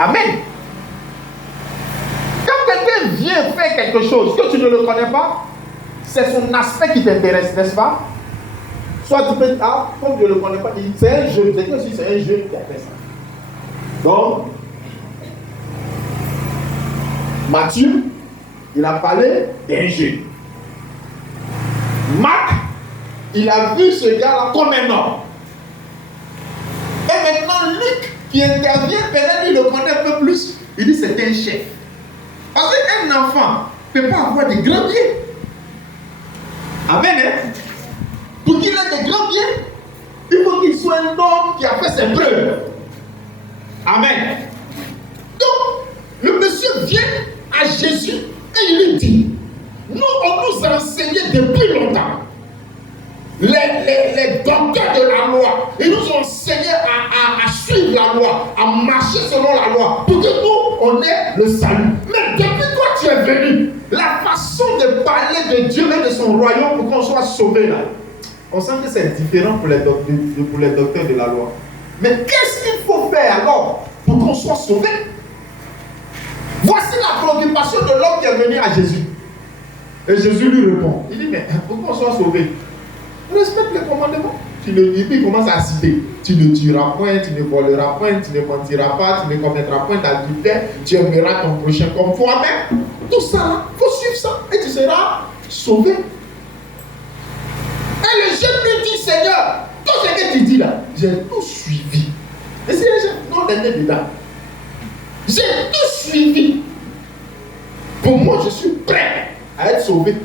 Amen. Quand quelqu'un vient faire quelque chose que tu ne le connais pas, c'est son aspect qui t'intéresse, n'est-ce pas? Soit tu peux dire, ah, comme je ne le connais pas, c'est un jeune, c'est que si c'est un jeune qui a fait ça. Donc, Matthieu, il a parlé d'un jeune. Marc, il a vu ce gars-là comme un homme. Et maintenant, Luc, qui intervient, peut-être lui le connaît un peu plus, il dit c'est un chef. Parce qu'un enfant ne peut pas avoir des grands pieds. Amen, hein? Pour qu'il ait des grands pieds, il faut qu'il soit un homme qui a fait ses preuves. Amen. Donc, le monsieur vient à Jésus et il lui dit, nous, on nous a enseigné depuis longtemps. Les docteurs de la loi, ils nous ont enseigné à suivre la loi, à marcher selon la loi, pour que nous, on ait le salut. Mais depuis toi, tu es venu, la façon de parler de Dieu et de son royaume pour qu'on soit sauvé là, on sent que c'est différent pour les docteurs de la loi. Mais qu'est-ce qu'il faut faire alors pour qu'on soit sauvé? Voici la préoccupation de l'homme qui est venu à Jésus. Et Jésus lui répond, il dit, mais pour qu'on soit sauvé, respecte les commandements. Tu ne dis, il commence à citer. Tu ne tueras point, tu ne voleras point, tu ne mentiras pas, tu ne commettras point d'adultère, tu aimeras ton prochain comme toi-même. Tout ça, il faut suivre ça et tu seras sauvé. Et le jeune lui dit, Seigneur, tout ce que tu dis là, j'ai tout suivi. Et si les gens n'ont pas dedans, j'ai tout suivi. Pour moi, je suis prêt à être sauvé.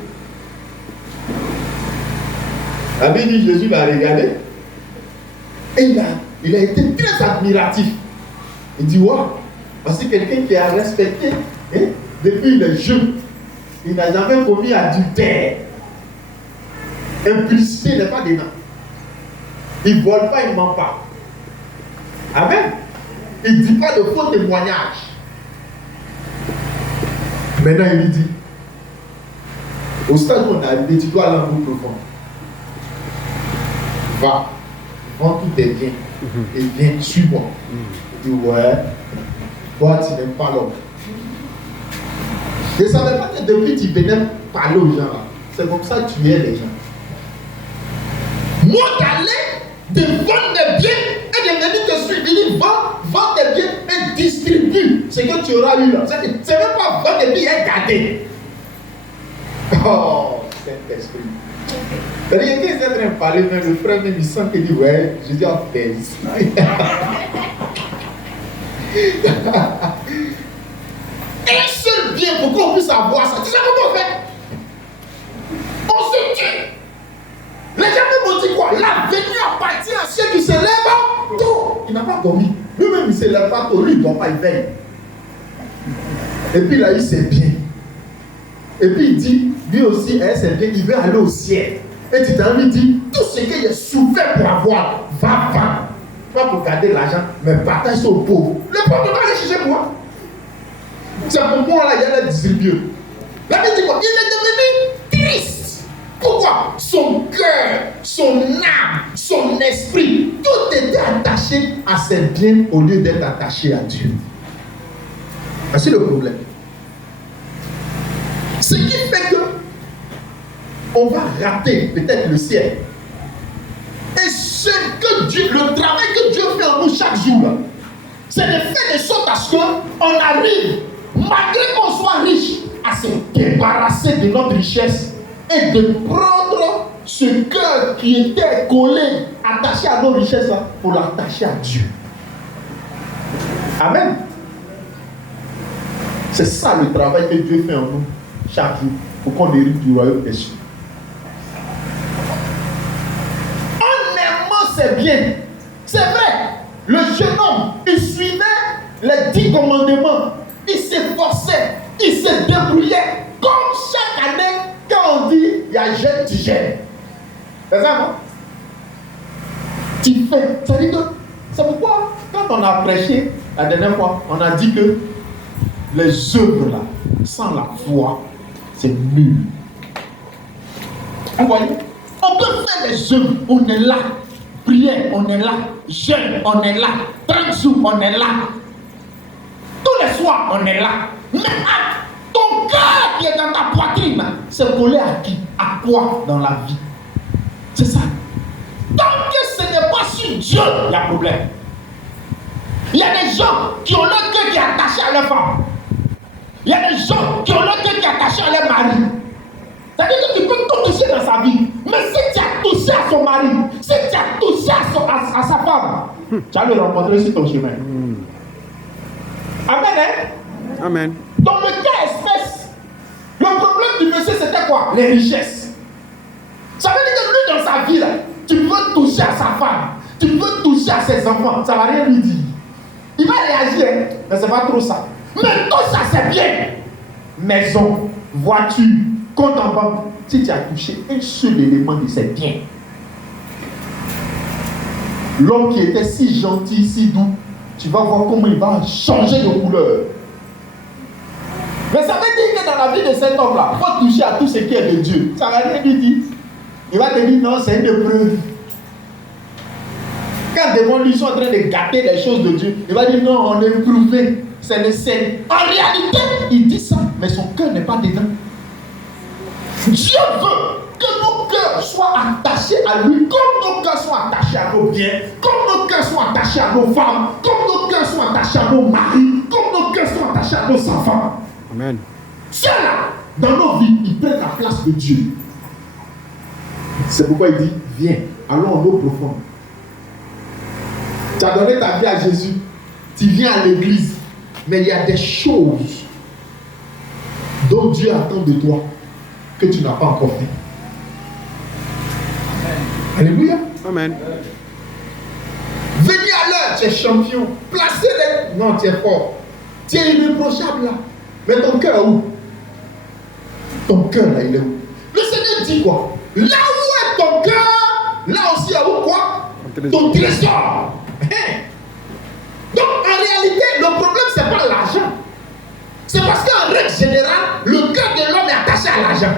La Bible dit, Jésus l'a regardé et il a été très admiratif. Il dit, waouh, voici quelqu'un qui a respecté, hein, depuis le jeune. Il n'a jamais commis adultère. Implicité n'est pas dedans. Il ne vole pas, il ne ment pas. Amen. Il ne dit pas de faux témoignages. Maintenant, il lui dit, au stade où on est arrivé, tu dois aller en bout profond. Va, vends tous tes biens et viens, suis-moi. Il dit, ouais, toi tu n'aimes pas l'homme. Je ne savais pas que depuis tu venais parler aux gens là. C'est comme ça que tu es les gens. Moi d'aller, de vendre des biens et de venir te suivre. Il dit, vends tes biens et distribue ce que tu auras eu là. C'est même pas vendre des biens et garder. Oh, Saint-Esprit. C'est-à-dire qu'il est en train de parler, mais le frère même il sent qu'il dit, ouais, je dis en thèse. Un seul bien pour qu'on puisse avoir ça. Tu sais comment on fait? On se tue. Les gens m'ont dit quoi? L'avenir appartient à ceux qui se lèvent tôt. Il n'a pas commis. Lui-même il ne se lève pas tôt. Lui il ne doit pas, il veille. Et puis là il sait bien. Et puis il dit, lui aussi, c'est bien, il veut aller au ciel. Et tu t'as envie de dire, tout ce que j'ai souffert pour avoir, va. Pas pour garder l'argent, mais partage ça aux pauvres. Le pauvre ne va aller chercher moi. C'est pour moi là, il y a le distributeur. La Bible dit quoi? Il est devenu triste. Pourquoi? Son cœur, son âme, son esprit, tout était attaché à ses biens au lieu d'être attaché à Dieu. C'est le problème. Ce qui fait que on va rater peut-être le ciel. Et ce que Dieu, le travail que Dieu fait en nous chaque jour, c'est de faire de sorte à ce qu'on arrive, malgré qu'on soit riche, à se débarrasser de notre richesse et de prendre ce cœur qui était collé, attaché à nos richesses, pour l'attacher à Dieu. Amen. C'est ça le travail que Dieu fait en nous chaque jour pour qu'on hérite du royaume des cieux. En aimant ses biens, c'est vrai, le jeune homme, il suivait les 10 commandements, il s'efforçait, il se débrouillait, comme chaque année, quand on dit il y a jeûne, tu jeûnes. C'est ça, non? Tu fais. Ça dit que, c'est pourquoi, quand on a prêché la dernière fois, on a dit que les œuvres là, sans la foi, c'est nul. Vous voyez? On peut faire les œuvres, on est là. Prière, on est là. Jeûne, on est là. 30 jours, on est là. soi, on est là. Mais ton cœur qui est dans ta poitrine, c'est collé à qui? À quoi dans la vie? C'est ça. Tant que ce n'est pas sur Dieu, il y a problème. Il y a des gens qui ont leur cœur qui est attaché à leur femme. Il y a des gens qui ont leur cœur qui est attaché à leur mari. C'est-à-dire que tu peux tout toucher dans sa vie. Mais si tu as touché à son mari, si tu as touché à sa femme, tu vas le rencontrer sur ton chemin. Amen, hein? Amen. Dans le cas espèce, le problème du monsieur c'était quoi? Les richesses. Ça veut dire que lui dans sa vie, là, tu veux toucher à sa femme, tu veux toucher à ses enfants, ça ne va rien lui dire. Il va réagir, hein? Mais c'est pas trop ça. Mais tout ça c'est bien. Maison, voiture, compte en banque. Si tu as touché un seul élément de ces biens, l'homme qui était si gentil, si doux, tu vas voir comment il va changer de couleur. Mais ça veut dire que dans la vie de cet homme-là, il faut toucher à tout ce qui est de Dieu. Ça va rien lui dire. Il va te dire non, c'est une preuve. Quand devant lui, ils sont en train de gâter les choses de Dieu, il va dire non, on est éprouvé. C'est le Seigneur. En réalité, il dit ça, mais son cœur n'est pas dedans. Dieu veut que nos cœurs soient attachés à lui, comme nos cœurs sont attachés à nos biens, comme nos cœurs sont attachés à nos femmes, comme nos cœurs sont attachés à nos maris, comme nos cœurs sont attachés à nos enfants. Amen. Ceux-là, dans nos vies, ils prennent la place de Dieu. C'est pourquoi il dit, viens, allons en eau profonde. Tu as donné ta vie à Jésus, tu viens à l'église, mais il y a des choses dont Dieu attend de toi que tu n'as pas encore fait. Alléluia. Amen. Venez à l'heure, tu es champion. Placez-les. Non, tu es fort. Tu es irréprochable là. Mais ton cœur où? Ton cœur là, il est où? Le Seigneur dit quoi? Là où est ton cœur, là aussi, il y a où quoi? Ton trésor. Donc en réalité, le problème, ce n'est pas l'argent. C'est parce qu'en règle générale, le cœur de l'homme est attaché à l'argent.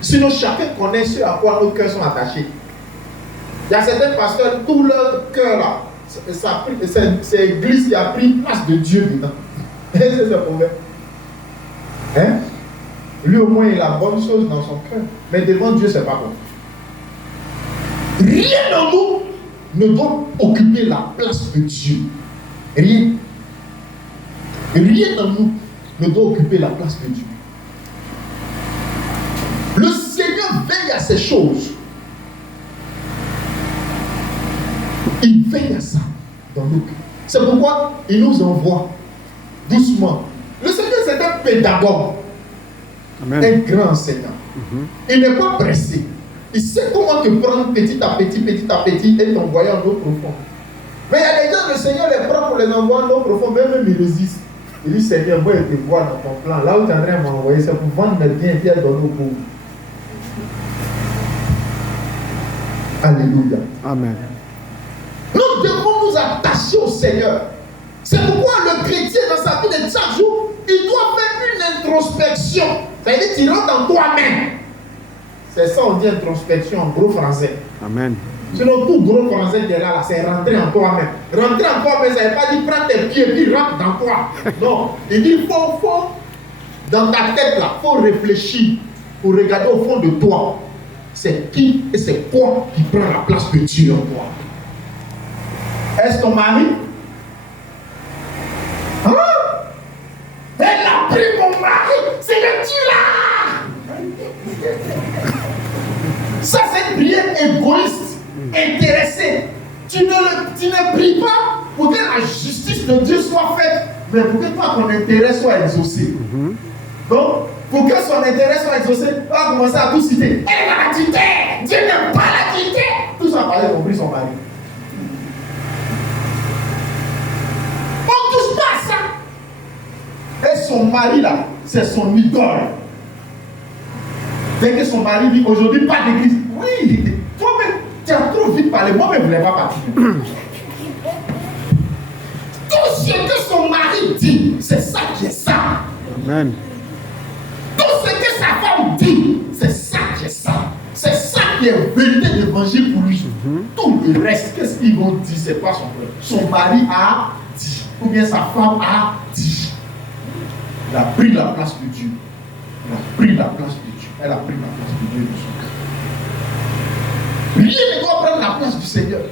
Sinon, chacun connaît ce à quoi nos cœurs sont attachés. Il y a certains pasteurs, tout leur cœur là, c'est l'église qui a pris place de Dieu dedans. Et c'est le problème. Hein? Lui au moins il a bonne chose dans son cœur. Mais devant Dieu, c'est pas bon. Rien en nous ne doit occuper la place de Dieu. Rien. Rien en nous ne doit occuper la place de Dieu. Le Seigneur veille à ces choses. Il veille à ça dans nos cœurs. C'est pourquoi il nous envoie doucement. Le Seigneur, c'est un pédagogue. Amen. Un grand enseignant. Il n'est pas pressé. Il sait comment te prendre petit à petit et t'envoyer en eau profonde. Mais il y a des gens, le Seigneur les prend pour les envoyer en eau profonde, même ils résistent. Il dit, Seigneur, moi je te vois dans ton plan. Là où tu es en train de m'envoyer, c'est pour vendre mes biens et puis donner aux pauvres. Alléluia. Amen. Nous devons nous attacher au Seigneur. C'est pourquoi le chrétien dans sa vie de chaque jour, il doit faire une introspection. C'est-à-dire tu rentres dans toi-même. C'est ça on dit introspection en gros français. Amen. Sinon tout gros français qui est là, c'est rentrer en toi-même. Rentrer en toi-même, ça ne veut pas dire prendre tes pieds et puis rentre dans toi. Non. Il dit il faut dans ta tête là, il faut réfléchir pour regarder au fond de toi. C'est qui et c'est quoi qui prend la place de Dieu en toi. Est-ce ton mari? Hein? Elle a pris mon mari, c'est le Dieu là! Ça c'est une prière égoïste, intéressée. Tu ne pries pas pour que la justice de Dieu soit faite, mais pour que toi ton intérêt soit exaucé. Donc, pour que son intérêt soit exaucé, on va commencer à tout citer. Elle va la quitter! Dieu n'aime pas la quitter! Tout ça parlait compris son mari. On ne touche pas à ça. Et son mari là, c'est son idole. Dès que son mari dit aujourd'hui pas d'église, oui, toi-même, tu as trop vite parlé, moi-même je ne voulais pas partir. Tout ce que son mari dit, c'est ça qui est ça. Amen. Tout ce que sa femme dit, c'est ça qui est ça. C'est ça qui est vérité d'évangile pour lui. Tout le reste, qu'est-ce qu'ils vont dire, c'est pas son problème. Son mari a dit. ou bien sa femme a dit. Elle a pris la place de Dieu. Elle a pris la place de Dieu. Elle a pris la place de Dieu dans son cœur. Rien ne doit prendre la place du Seigneur.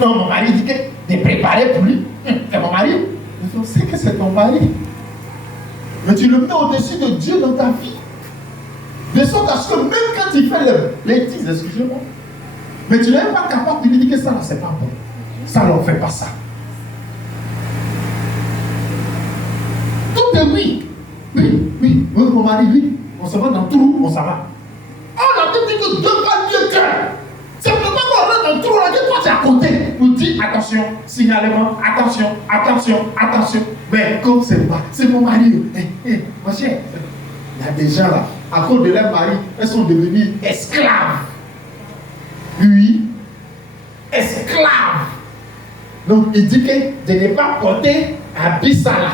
Non, mon mari dit que tu es préparé pour lui. C'est mon mari. Je sais que c'est ton mari. Mais tu le mets au-dessus de Dieu dans ta vie. De sorte à ce que même quand il fait le bêtise, excusez-moi, mais tu n'es même pas capable de lui dire que ça, c'est pas bon. Ça, on ne fait pas ça. Tout est oui. Oui, mon mari, oui. On se va dans tout, on s'en va. On a dit que Dieu va mieux que. C'est pour pas qu'on rentre dans tout, on a dit toi, tu es à côté. Pour dire attention, signalement, attention. Mais comme c'est mon mari. Ma chère, il y a des gens là, à cause de leur mari, elles sont devenues esclaves. Oui, esclaves. Donc il dit que de ne pas porter un bissala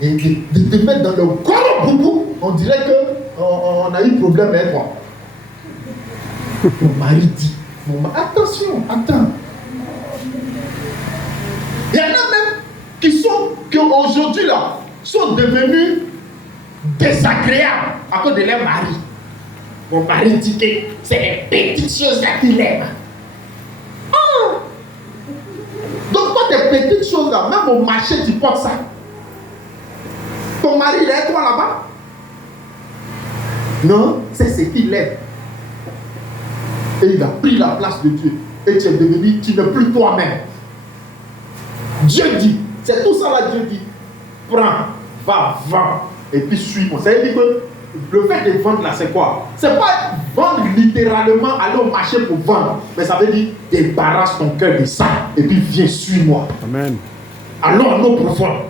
et de te mettre dans le gros boubou, on dirait qu'on a eu problème avec toi. Mon mari dit, attention, attends. Il y en a même qui aujourd'hui là, sont devenus désagréables à cause de leur mari. Mon mari dit que c'est les petites choses là qu'il aime. Oh! Donc toi, tes petites choses là, même au marché, tu portes ça. Ton mari, il est toi là-bas? Non, c'est ce qu'il aime. Et il a pris la place de Dieu. Et tu es devenu, tu n'es plus toi-même. Dieu dit, c'est tout ça là, Dieu dit. Prends, va, vends, et puis suis-moi. Ça veut dire que le fait de vendre là, c'est quoi? C'est pas vendre littéralement, aller au marché pour vendre. Mais ça veut dire, débarrasse ton cœur de ça, et puis viens, suis-moi. Amen. Allons à nos profondes.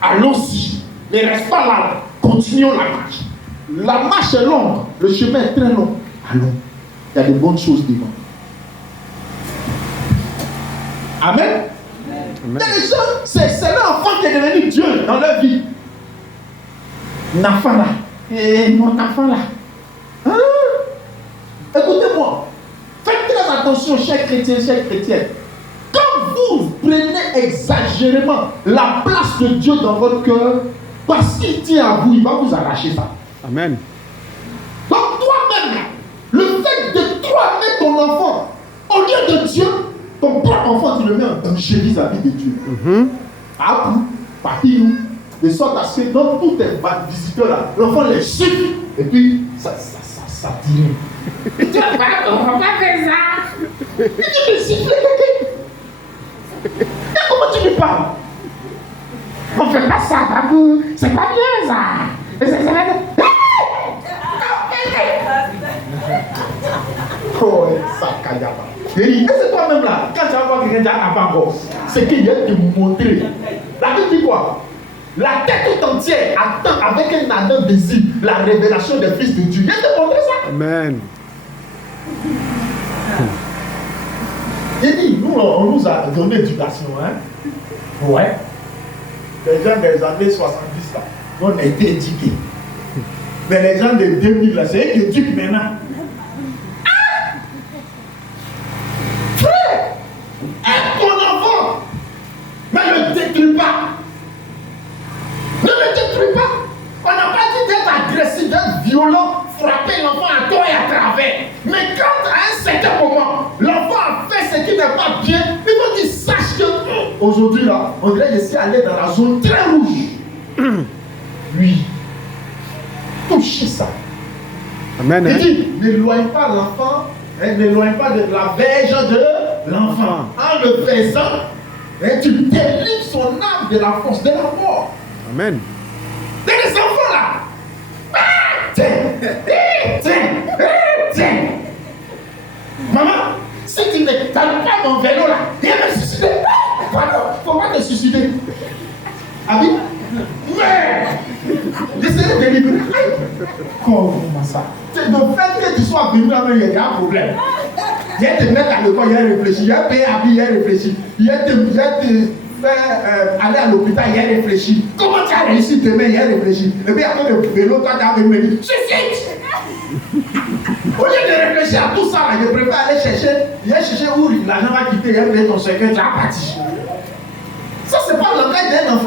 Allons-y. Ne reste pas là. Continuons la marche. La marche est longue. Le chemin est très long. Allons. Il y a de bonnes choses devant. Amen. Il y a des gens, c'est leur enfant qui est devenu Dieu dans leur vie. Enfant là. Mon enfant là. Hein? Écoutez-moi. Faites très attention, chers chrétiens, chers chrétiennes. Quand vous prenez exagérément la place de Dieu dans votre cœur, parce qu'il tient à vous, il va vous arracher ça. Amen. Donc toi-même, le fait de toi mettre ton enfant au lieu de Dieu, ton propre enfant, tu le mets en danger vis-à-vis de Dieu. À vous, partie-nous, de sorte à ce que dans tous tes visiteurs là, l'enfant les suit, et puis ça diminue. Tu vas pas, on va pas faire ça. Et tu me siffles. Et comment tu lui parles? On fait pas ça, babou. C'est pas bien ça. Oh, ça caille. Et c'est toi-même là, quand tu vas voir quelqu'un qui a un encore, c'est qu'il vient te montrer. La Bible dit quoi? La tête tout entière attend avec un ardent désir la révélation des fils de Dieu. Il vient te montrer ça. Amen. Il dit, nous, on nous a donné l'éducation, hein? Ouais. Les gens des années 70, là, on a été éduqués. Mais les gens de 2000, là, c'est eux qui éduquent maintenant. Ah! Frère! Aide ton enfant! Mais ne le détruis pas! Ne le détruis pas! On n'a pas dit d'être agressif, d'être violent, frapper l'enfant à tort et à travers. Mais quand à un certain moment, l'enfant a fait ce qui n'est pas bien, il faut qu'il sache que aujourd'hui là, on dirait que je suis allé dans la zone très rouge. Oui. Touchez ça. Amen. Il dit, n'éloigne pas l'enfant, n'éloigne pas de la verge de l'enfant. En le faisant, tu délivres son âme de la force, de la mort. Amen. Il y a des enfants là. Tiens. Maman, si tu ne t'as pas mon vélo là, il va me suicider. Faut pas te suicider. Abi? Mais j'essaie de délivrer. Comment ça? C'est le fait que tu sois venu avec il y a un problème. Il y a te mettre à l'école, il y a réfléchi. Il y a payé à vie, il y a réfléchi. Il y a te faire aller à l'hôpital, il y a réfléchi. Comment tu as réussi demain, il y a réfléchi. Et puis après le vélo, toi tu as venu me dire suicide. Au lieu de réfléchir à tout ça, je préfère aller chercher. Il y a cherché où l'argent va quitter, il y a payé ton cercueil, tu as parti. Ça, c'est pas le langage d'un enfant.